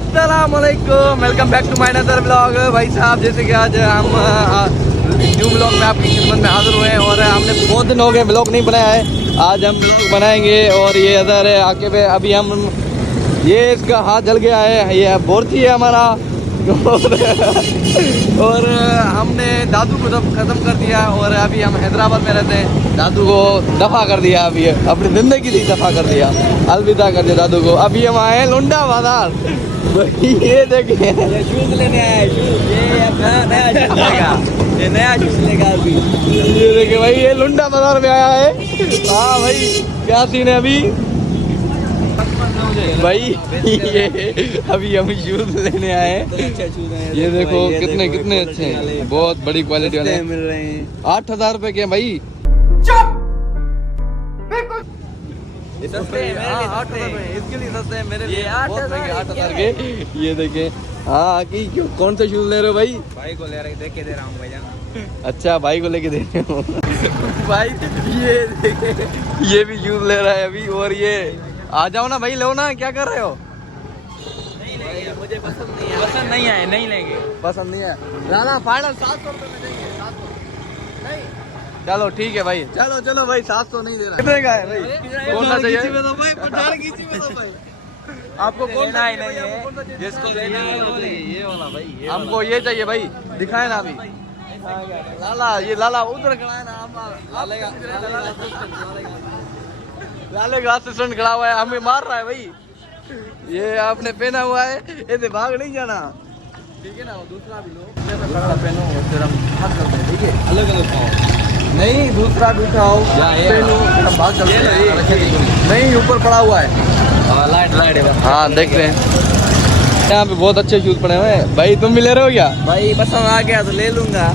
अस्सलाम वालेकुम, welcome back to my another vlog. भाई साहब जैसे कि आज हम न्यू व्लॉग में आपकी खिदमत में हाजिर हुए हैं और हमने बहुत दिन हो गए व्लॉग नहीं बनाया है। आज हम व्लॉग बनाएंगे और ये इधर है आके पे अभी हम ये इसका हाथ जल गया है, ये बोरती है हमारा और हमने दादू को सब ख़त्म कर दिया और अभी हम हैदराबाद में रहते हैं। दादू को दफ़ा कर दिया, अभी अपनी ज़िंदगी थी दफ़ा कर दिया, अलविदा कर दिया दादू को। अभी हम आए हैं लुंडा बाजार। ये देखिए शूज लेने आया है, शूज ये अपना नया शूज लेगा, ये नया शूज लेगा अभी। ये देखिए भाई, ये लुंडा बाजार में आया है। हाँ भाई, क्या सीन है अभी भाई। ये अभी हम शूज लेने आए हैं। अच्छे शूज हैं, ये देखो कितने कितने अच्छे हैं, बहुत बड़ी क्वालिटी वाले मिल रहे हैं। 8,000 रुपए के भाई। ये सस्ते हैं, मेरे लिए सस्ते हैं। इसके लिए सस्ते हैं, मेरे ये लिए 8,000 8,000 के। ये देखें, हाँ कि क्यों, कौन से शूज ले रहे हो भाई? भाई को ले रहे, देख के दे रहा हूँ भाईजान। अच्छा, भाई को लेके दे रहे हो भाई। ये देखें, ये भी शूज ले रहा है अभी। और ये आ जाओ ना भाई, लो ना, क्या कर रहे हो? नहीं लेंगे, मुझे पसंद नहीं आए, नहीं लेंगे। पसंद नहीं है ना, फाइनल 700 रुपए में देंगे। 700 नहीं, चलो ठीक है भाई, चलो चलो भाई, 700 नहीं दे रहा। कितने का है भाई? कौन सा चाहिए? आपको कौन सा नहीं है, जिसको लेना है वो ले। ये वाला भाई, हमको ये चाहिए भाई, दिखाए ना अभी। लाला, ये लाला उधर खड़ा है ना, लाले का असिस्टेंट खड़ा हुआ है, हमें मार रहा है भाई। ये आपने पहना हुआ है, ऐसे भाग नहीं जाना, ठीक है ना? वो दूसरा भी लो, पहनो फिर हम भाग करते हैं, ठीक है? अलग अलग पाओ, नहीं, दूसरा भी उठाओ, पहनो फिर हम भाग करते हैं। नहीं, ऊपर पड़ा हुआ है। लाइट लाइट है। हाँ, देखते हैं। यहाँ पे बहुत अच्छे शूज पड़े हुए हैं भाई। तुम भी ले रहे हो क्या? भाई पसंद आ गया तो ले लूंगा।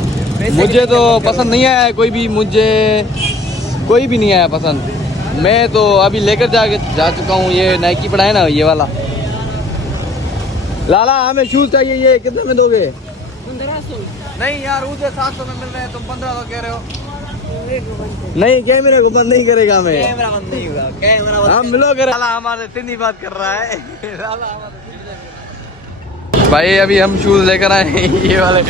मुझे तो पसंद नहीं आया है कोई भी, मुझे कोई भी नहीं आया पसंद। मैं तो अभी लेकर जा चुका हूँ। ये नाइकी पड़ा है ना, ये वाला। लाला, हमें शूज चाहिए, ये कितने में दोगे? 1500। नहीं यार, उसे 700 में मिल रहे हैं, तुम 1500 कह रहे हो। नहीं, कैमरे को बंद नहीं करेगा हमें। कैमरा बंद नहीं होगा, कैमरा बंद। हम मिलो कर, लाला हमारे सिंधी बात कर रहा है। लाला हमारे भाई, अभी हम शूज लेकर आए हैं, ये वाले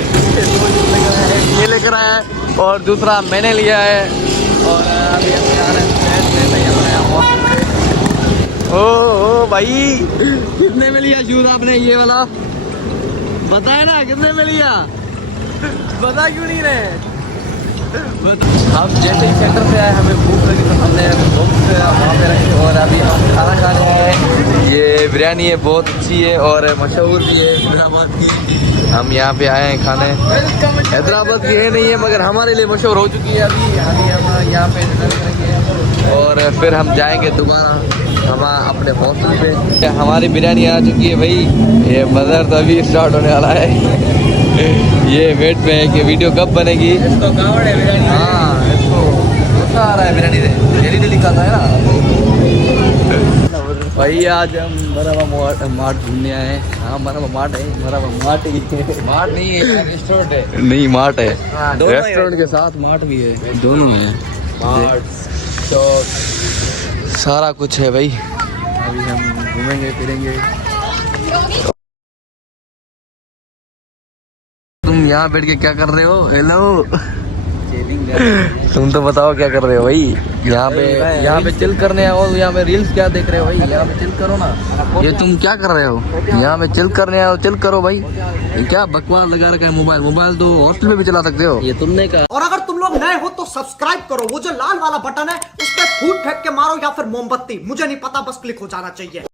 ये लेकर आए हैं और दूसरा मैंने लिया है। और अभी हम जा रहे हैं। ओ भाई, कितने में लिया शूज आपने ये वाला? बताए ना कितने में लिया, बता क्यों नहीं रहे? हम जैसे ही सेंटर से आए, हमें भूख लगी तो हमने बुक्स वहाँ पे रखी और अभी हम खाना खा रहे हैं। ये बिरयानी है, बहुत अच्छी है और मशहूर भी है हैदराबाद की। हम यहाँ पे आए हैं खाने। हैदराबाद की है नहीं है, मगर हमारे लिए मशहूर हो चुकी है। अभी हम यहाँ पे डिनर करेंगे और फिर हम जाएंगे दोबारा हम अपने हॉस्टल पे। हमारी बिरयानी आ चुकी है भाई। ये बाजार तो अभी स्टार्ट होने वाला है। ये वेट पे है कि वीडियो कब बनेगी। इसको गावड़ है बिरयानी। हाँ, इसको गुस्सा आ रहा है बिरयानी से, डेली डेली खाता है ना भाई। आज हम मराबा मार्ट घूमने आए हैं। हाँ, मराबा मार्ट है, मराबा मार्ट ही है। मार्ट नहीं है, रेस्टोरेंट है। नहीं, मार्ट है। दोनों ही रेस्टोरेंट के साथ मार्ट भी है, दोनों है। मार्ट तो सारा कुछ है भाई। अभी हम घूमेंगे फिरेंगे। तुम यहाँ बैठ के क्या कर रहे हो? हेलो, तुम तो बताओ क्या कर रहे हो भाई? यहाँ पे चिल करने आओ, यहाँ पे रील्स क्या देख रहे हो भाई? यहाँ पे चिल करो ना। ये तुम क्या कर रहे हो? यहाँ पे चिल करने आओ, चिल करो भाई। ये क्या बकवास लगा रखा है? मोबाइल तो हॉस्टल में भी चला सकते हो। ये तुमने कहा। और अगर तुम लोग नए हो तो सब्सक्राइब करो, वो जो लाल वाला बटन है उस पर फूट फेंक के मारो या फिर मोमबत्ती, मुझे नहीं पता, बस क्लिक हो जाना चाहिए।